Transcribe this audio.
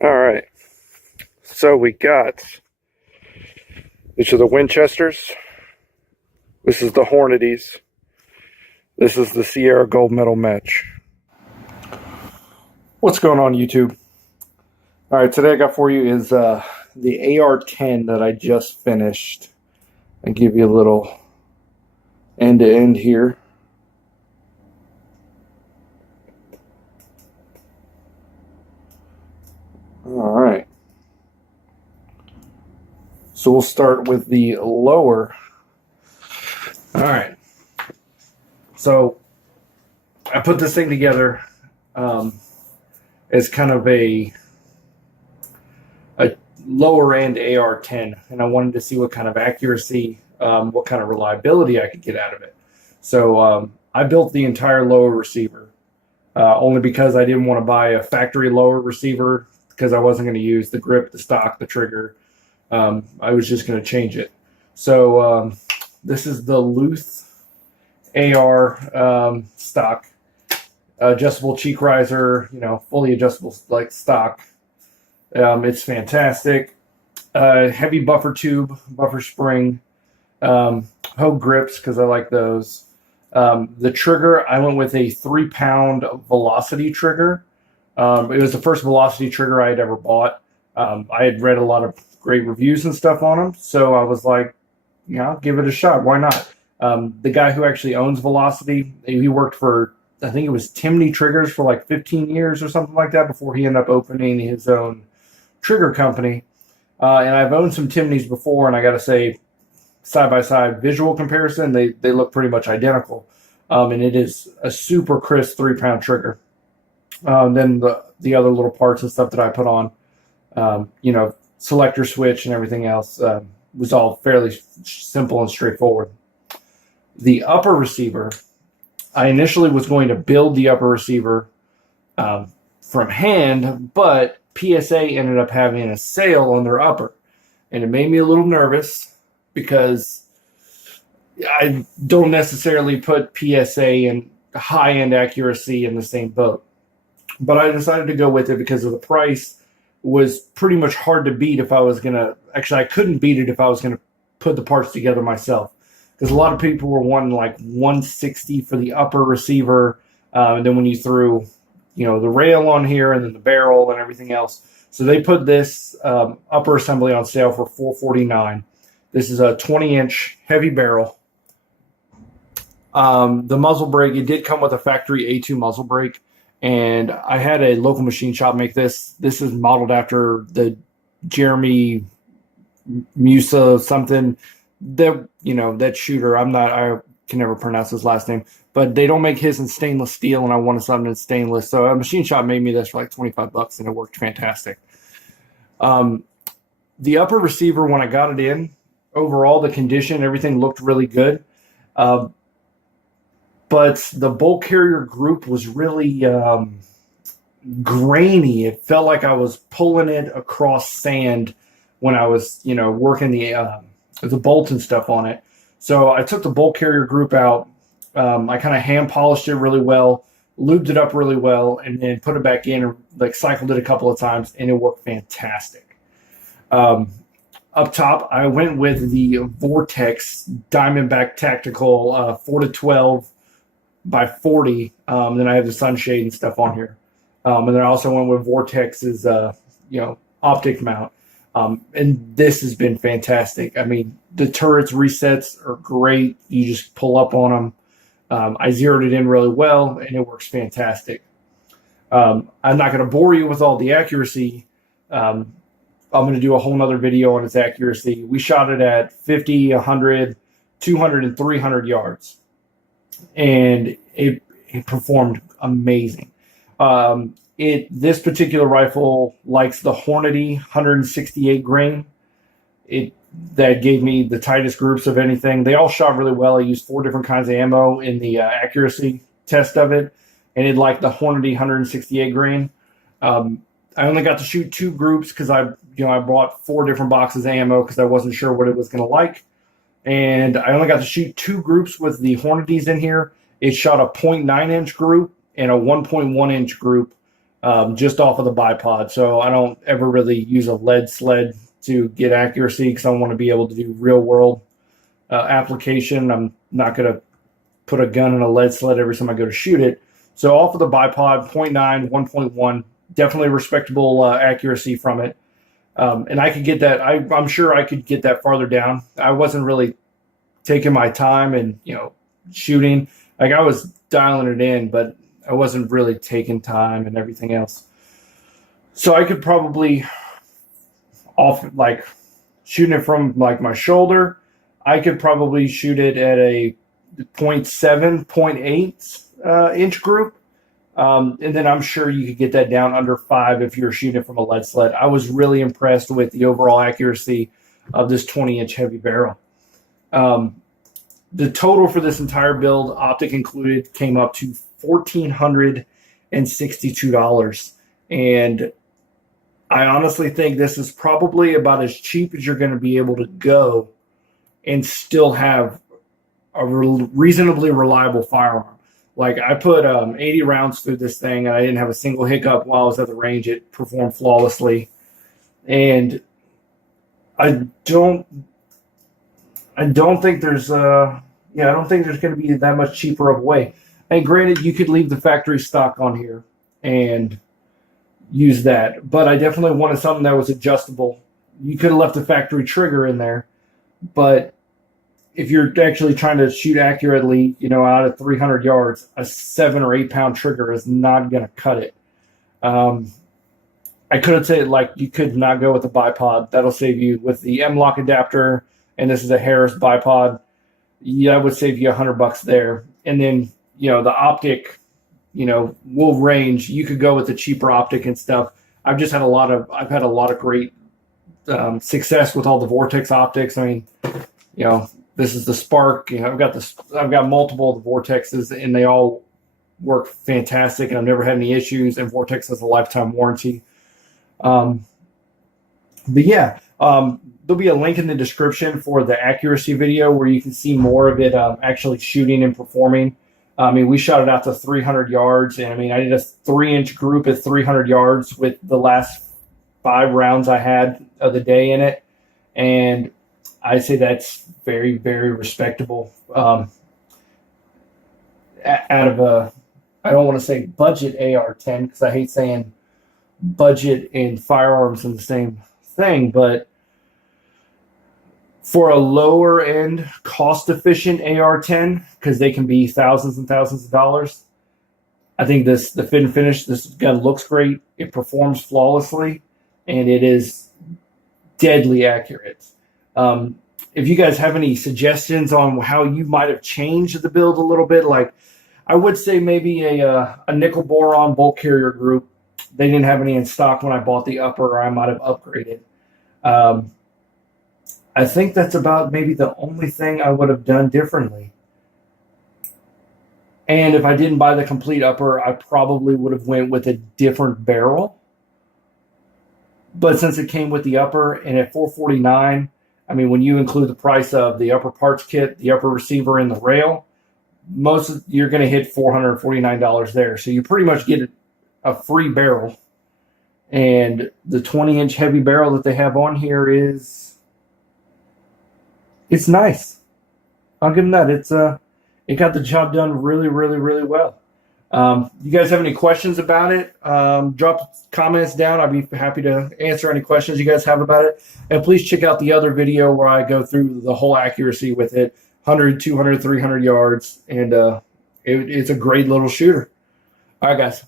All right. So we got these are the Winchesters. This is the Hornadies. This is the Sierra Gold Medal Match. What's going on, YouTube? All right, today I got for you is the AR10 that I just finished. I give you a little end to end here. All right. So we'll start with the lower. All right. So I put this thing together as kind of a lower end AR10, and I wanted to see what kind of accuracy, what kind of reliability I could get out of it. So I built the entire lower receiver only because I didn't want to buy a factory lower receiver because I wasn't going to use the grip, the stock, the trigger. I was just going to change it. So this is the Luth AR stock, adjustable cheek riser, fully adjustable like stock. It's fantastic. Heavy buffer tube, buffer spring, Hogue grips because I like those. The trigger, I went with a 3-pound velocity trigger. It was the first velocity trigger I had ever bought. I had read a lot of great reviews and stuff on them, so I was like, give it a shot. Why not? The guy who actually owns Velocity, he worked for, I think it was Timney Triggers for like 15 years or something like that before he ended up opening his own trigger company. And I've owned some Timneys before, and I got to say, side-by-side visual comparison, they look pretty much identical. And it is a super crisp 3-pound trigger. Then the other little parts and stuff that I put on, selector switch and everything else was all fairly simple and straightforward. The upper receiver, I initially was going to build the upper receiver from hand, but PSA ended up having a sale on their upper, and it made me a little nervous because I don't necessarily put PSA and high-end accuracy in the same boat. But I decided to go with it because of the price was pretty much hard to beat if I was going to, actually I couldn't beat it if I was going to put the parts together myself. Because a lot of people were wanting like 160 for the upper receiver. And then when you threw, the rail on here and then the barrel and everything else. So they put this upper assembly on sale for $449. This is a 20-inch heavy barrel. The muzzle brake, it did come with a factory A2 muzzle brake. And I had a local machine shop make this. This is modeled after the Jeremy Musa something. That shooter. I can never pronounce his last name. But they don't make his in stainless steel, and I wanted something in stainless. So a machine shop made me this for like $25, and it worked fantastic. The upper receiver, when I got it in, overall, the condition, everything looked really good. But the bolt carrier group was really grainy. It felt like I was pulling it across sand when I was, working the bolt and stuff on it. So I took the bolt carrier group out. I kind of hand polished it really well, lubed it up really well, and then put it back in and like cycled it a couple of times, and it worked fantastic. Up top, I went with the Vortex Diamondback Tactical 4-12 by 40. Then I have the sunshade and stuff on here. And then I also went with Vortex's, optic mount. And this has been fantastic. I mean, the turrets resets are great. You just pull up on them. I zeroed it in really well, and it works fantastic. I'm not going to bore you with all the accuracy. I'm going to do a whole nother video on its accuracy. We shot it at 50, 100, 200, and 300 yards. And it performed amazing. This particular rifle likes the Hornady 168 grain. That gave me the tightest groups of anything. They all shot really well. I used 4 different kinds of ammo in the accuracy test of it, and it liked the Hornady 168 grain. I only got to shoot 2 groups because I bought 4 different boxes of ammo because I wasn't sure what it was going to like. And I only got to shoot 2 groups with the Hornadies in here. It shot a 0.9-inch group and a 1.1-inch group just off of the bipod. So I don't ever really use a lead sled to get accuracy because I want to be able to do real world application. I'm not going to put a gun in a lead sled every time I go to shoot it. So off of the bipod, 0.9, 1.1, definitely respectable accuracy from it. And I could get that. I'm sure I could get that farther down. I wasn't really taking my time and, shooting. Like, I was dialing it in, but I wasn't really taking time and everything else. So I could probably shooting it from like my shoulder, I could probably shoot it at a 0.7, 0.8 inch group. And then I'm sure you could get that down under 5 if you're shooting from a lead sled. I was really impressed with the overall accuracy of this 20-inch heavy barrel. The total for this entire build, optic included, came up to $1,462. And I honestly think this is probably about as cheap as you're going to be able to go and still have a reasonably reliable firearm. Like, I put 80 rounds through this thing, and I didn't have a single hiccup while I was at the range. It performed flawlessly. And I don't think there's I don't think there's going to be that much cheaper of a way. And granted, you could leave the factory stock on here and use that, but I definitely wanted something that was adjustable. You could have left the factory trigger in there, but if you're actually trying to shoot accurately, out of 300 yards, a 7 or 8 pound trigger is not going to cut it. I couldn't say you could not go with the bipod. That'll save you with the M-lock adapter, and this is a Harris bipod. Yeah, that would save you $100 there. And then, the optic, will range. You could go with the cheaper optic and stuff. I've had a lot of great success with all the Vortex optics. I mean, this is the Spark. I've got multiple of the Vortexes, and they all work fantastic, and I've never had any issues. And Vortex has a lifetime warranty. There'll be a link in the description for the accuracy video where you can see more of it actually shooting and performing. I mean, we shot it out to 300 yards, and I did a 3-inch group at 300 yards with the last 5 rounds I had of the day in it, and I'd say that's very, very respectable. Out of I don't want to say budget AR10 because I hate saying budget and firearms in the same thing, but for a lower end, cost efficient AR10, because they can be thousands and thousands of dollars, I think the fit and finish, this gun looks great. It performs flawlessly, and it is deadly accurate. If you guys have any suggestions on how you might have changed the build a little bit, I would say maybe a nickel boron bolt carrier group. They didn't have any in stock when I bought the upper, or I might have upgraded. I think that's about maybe the only thing I would have done differently. And if I didn't buy the complete upper, I probably would have went with a different barrel. But since it came with the upper, and at $449, when you include the price of the upper parts kit, the upper receiver, and the rail, you're going to hit $449 there. So you pretty much get a free barrel. And the 20-inch heavy barrel that they have on here it's nice. I'll give them that. It got the job done really, really, really well. You guys have any questions about it? Drop comments down. I'd be happy to answer any questions you guys have about it. And please check out the other video where I go through the whole accuracy with it, 100, 200, 300 yards. And it's a great little shooter. All right, guys.